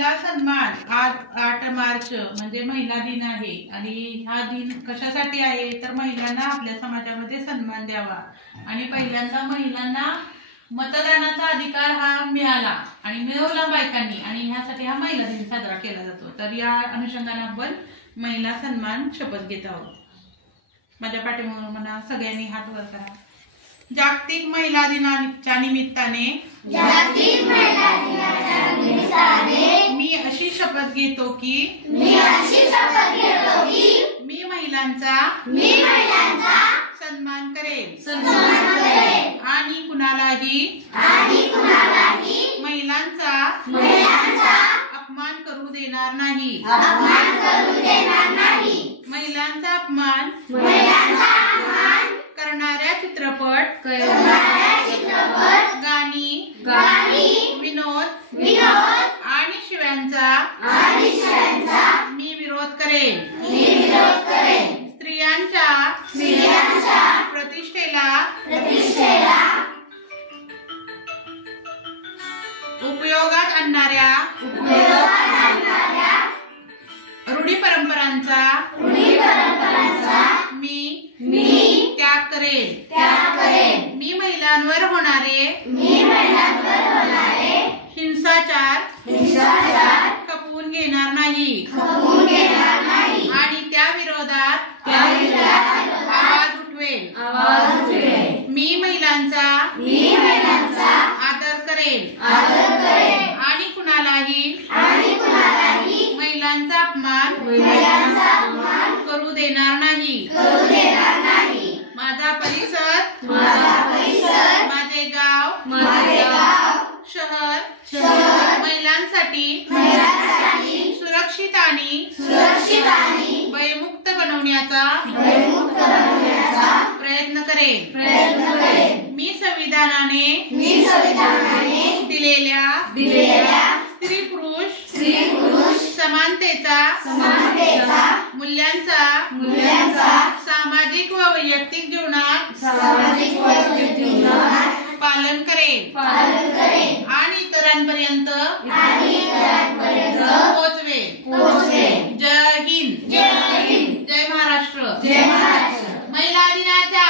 सन्मान आज 8 मार्च म्हणजे महिला दिन आहे आणि हा दिन कशासाठी आहे तर महिलांना आपल्या समाजामध्ये सन्मान द्यावा आणि पहिल्यांदा महिलांना मतदानाचा अधिकार हा मिळाला आणि मिळवला बायकांनी आणि ह्यासाठी हा महिला दिन साजरा केला जातो। तर या अनुषंगाने आपण महिला सन्मान शपथ घेत आहोत। माझ्या पाठीमागे म्हणा सगळ्यांनी हात वर करा। जागतिक महिला दिनाच्या निमित्ताने मी अशी शपथ घेतो की मी महिलांचा सन्मान करेन आणि कुणालाही महिलांचा अपमान करू देणार नाही। महिलांचा अपमान करणाऱ्या चित्रपट गाणी विनोद आणि शिव्यांचा मी विरोध करेन। स्त्रियांच्या प्रतिष्ठेला उपयोगात आणणाऱ्या रूढी परंपरांचा मी त्याग करेन। मी महिलांवर होणारे हिंसाचार खपवून घेणार नाही आणि त्या विरोधात आवाज उठवेन। मी महिलांचा आदर करेन आणि कुणालाही महिलांचा अपमान करू देणार नाही। माझा परिसर माझे गाव शहर महिलांसाठी सुरक्षित आणि भयमुक्त बनवण्याचा प्रयत्न करेन। मी संविधानाने दिलेल्या स्त्री पुरुष समानतेचा मूल्यांचा सामाजिक व वैयक्तिक जीवनात पालन करेन आणि इतरांपर्यंत पोहोचवेन। जय हिंद, जय महाराष्ट्र। महिला दिनाचा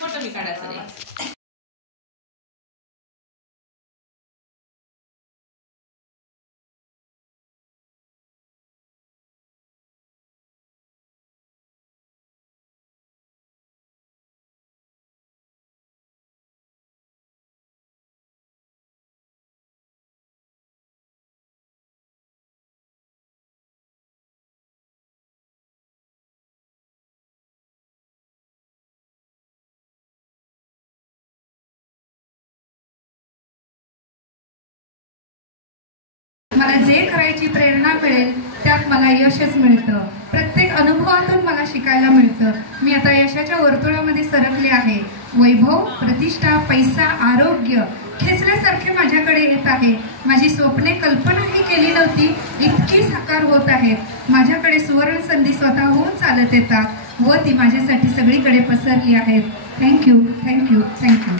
फोटो मी काढायचा। मला जे करायची प्रेरणा मिळेल त्यात मला यशच मिळतं। प्रत्येक अनुभवातून मला शिकायला मिळतं। मी आता यशाच्या वर्तुळामध्ये सरकले आहे। वैभव, प्रतिष्ठा, पैसा, आरोग्य खेचल्यासारखे माझ्याकडे येत आहे। माझी स्वप्ने कल्पनाही केली नव्हती इतकी साकार होत आहेत। माझ्याकडे सुवर्ण संधी स्वतःहून चालत येतात व ती माझ्यासाठी सगळीकडे पसरली आहेत। Thank you, thank you, thank you.